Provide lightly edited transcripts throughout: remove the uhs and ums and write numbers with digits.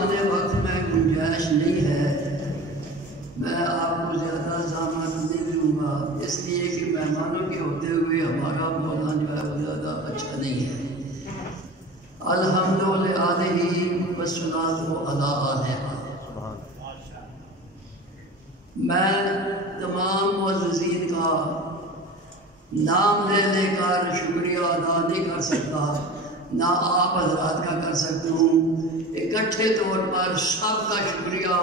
آنے وقت میں گنجائش نہیں ہے، میں آپ کو زیادہ زحمت نہیں دوں گا، اس لیے کہ مہمانوں کے ہوتے ہوئے ہمارا بولنا جو ہے وہ زیادہ اچھا نہیں ہے۔ الحمدللہ علیہ والصلاۃ علی آلہ۔ میں تمام معززین کا نام لے لے کر شکریہ ادا نہیں کر سکتا، نہ آپ حضرات کا کر سکتا ہوں، اکٹھے طور پر سب کا شکریہ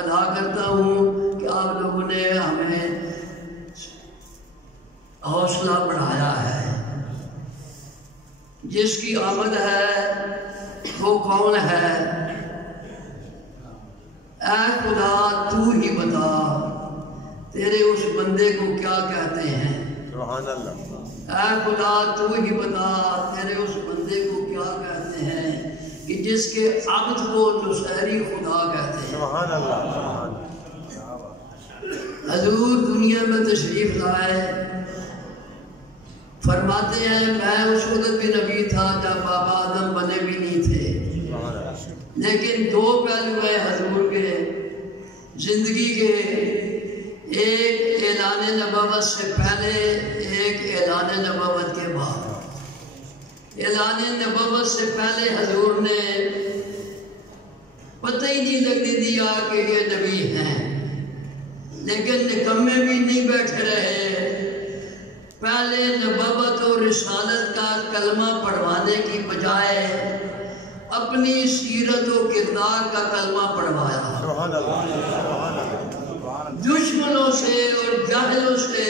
ادا کرتا ہوں کہ آپ لوگوں نے ہمیں حوصلہ بڑھایا ہے۔ جس کی آمد ہے وہ کون ہے؟ اے خدا تو ہی بتا تیرے اس بندے کو کیا کہتے ہیں۔ سبحان اللہ۔ اے خدا تو ہی بتا تیرے اس بندے کو کیا کہتے ہیں کہ جس کے عبد کو نصیری خدا کہتے ہیں۔ سبحان اللہ۔ حضور دنیا میں تشریف لائے، فرماتے ہیں میں اس وقت بھی نبی تھا جب بابا آدم بنے بھی نہیں تھے، لیکن دو پہلو ہیں حضور کے زندگی کے، ایک اعلان نبوت سے پہلے، ایک اعلان نبوت کے بعد۔ اعلان نبوت سے پہلے حضور نے پتہ ہی نہیں لگنے دیا کہ یہ نبی ہیں، لیکن نکمے بھی نہیں بیٹھے رہے، پہلے نبوت اور رسالت کا کلمہ پڑھوانے کی بجائے اپنی سیرت و کردار کا کلمہ پڑھوایا۔ سبحان اللہ۔ دشمنوں سے اور جاہلوں سے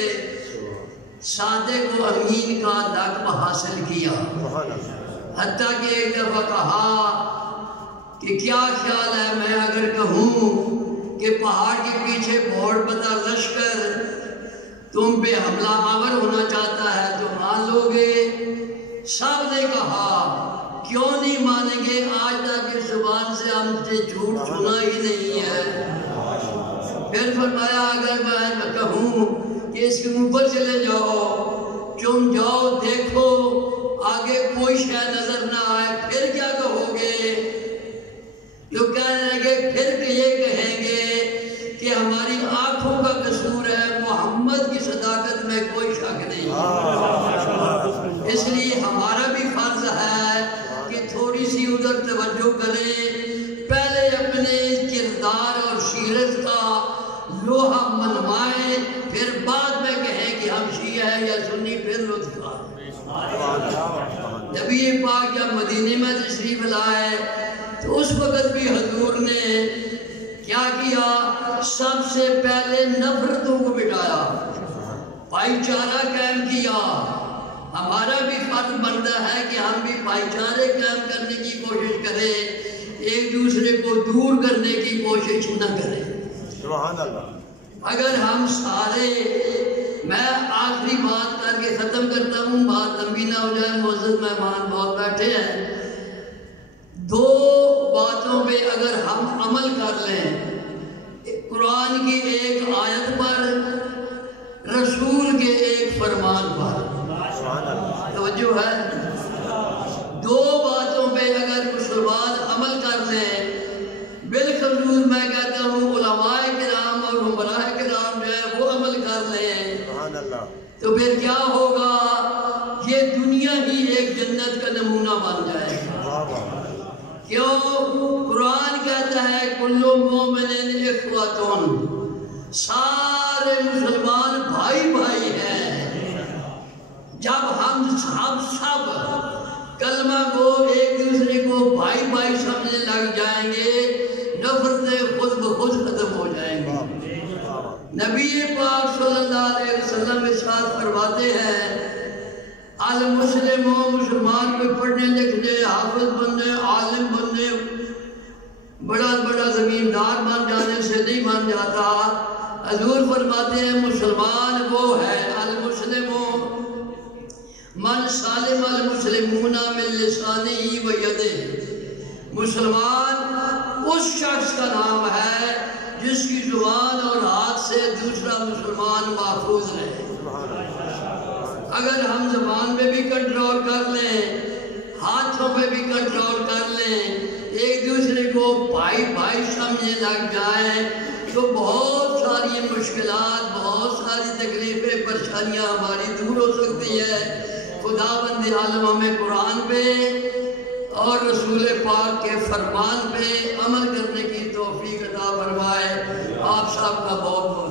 صادق و امین کا لقب حاصل کیا، حتیٰ کہ ایک دفعہ کہا کہ کیا خیال ہے میں اگر کہوں کہ پہاڑ کے پیچھے بہت بڑا لشکر تم پہ حملہ آور ہونا چاہتا ہے تو مان لو گے؟ سب نے کہا کیوں نہیں مانیں گے، آج تک کی زبان سے ہم سے جھوٹ سنا ہی نہیں ہے۔ پھر فرمایا اگر میں کہوں کہ اس کے اوپر چلے جاؤ، تم جاؤ دیکھو آگے کوئی شے نظر نہ آئے، پھر کیا کہو گے؟ جو کہنے لگے پھر یہ کہیں گے کہ ہماری آنکھوں کا قصور ہے، محمد کی صداقت میں کوئی شک نہیں۔ اس لیے ہمارا بھی فرض ہے کہ تھوڑی سی ادھر توجہ کریں، پہلے اپنے کردار اور سیرت کا لوہا منوائیں، پھر بعد میں کہیں کہ ہم شیعہ ہیں یا سنی، پھر لطف نبی پاک جب مدینے میں تشریف لائے تو اس وقت بھی حضور نے کیا کیا؟ سب سے پہلے نفرتوں کو مٹایا، بھائی چارہ قائم کیا۔ ہمارا بھی فرض بنتا ہے کہ ہم بھی بھائی چارے قائم کرنے کی کوشش کریں، ایک دوسرے کو دور کرنے کی کوشش نہ کریں۔ سبحان اللہ۔ اگر ہم سارے، میں آخری بات کر کے ختم کرتا ہوں، بات لمبی نہ ہو جائے، معزز مہمان بہت بیٹھے ہیں، دو باتوں پہ اگر ہم عمل کر لیں، قرآن کی ایک آیت پر، رسول کے ایک فرمان پر، توجہ ہے، دو باتوں پہ اگر مسلمان عمل کر لیں، بالخصوص میں کہتا ہوں علماء کرام اور عمراء کرام جو ہے وہ عمل کر لیں، تو پھر کیا ہوگا؟ یہ دنیا ہی ایک جنت کا نمونہ بن جائے گا۔ کیوں؟ قرآن کہتا ہے کل مومن اخوۃ، سارے مسلمان بھائی بھائی ہیں۔ جب ہم سب کلمہ کو ایک دوسرے کو بھائی بھائی سمجھنے لگ جائیں گے، نفرتیں خود بخود ختم ہو جائیں گی۔ نبی پاک صلی اللہ علیہ وسلم ارشاد فرماتے ہیں المسلم و مسلمان کو پڑھنے لکھنے، حافظ بننے، عالم بننے، بڑا بڑا زمیندار بن جانے سے نہیں بن جاتا۔ حضور فرماتے ہیں مسلمان وہ ہے، المسلم من سالم المسلمون من لسانہ و یدہ، مسلمان اس شخص کا نام ہے جس کی زبان اور ہاتھ سے دوسرا مسلمان محفوظ رہے۔ اگر ہم زبان پہ بھی کنٹرول کر لیں، ہاتھوں پہ بھی کنٹرول کر لیں، ایک دوسرے کو بھائی بھائی سمجھنے لگ جائیں تو بہت ساری مشکلات، بہت ساری تکلیفیں، پریشانیاں ہماری دور ہو سکتی ہے۔ خداوند عالم ہمیں قرآن پہ اور رسول پاک کے فرمان پہ عمل کرنے کی توفیق عطا فرمائے۔ آپ سب کا بہت بہت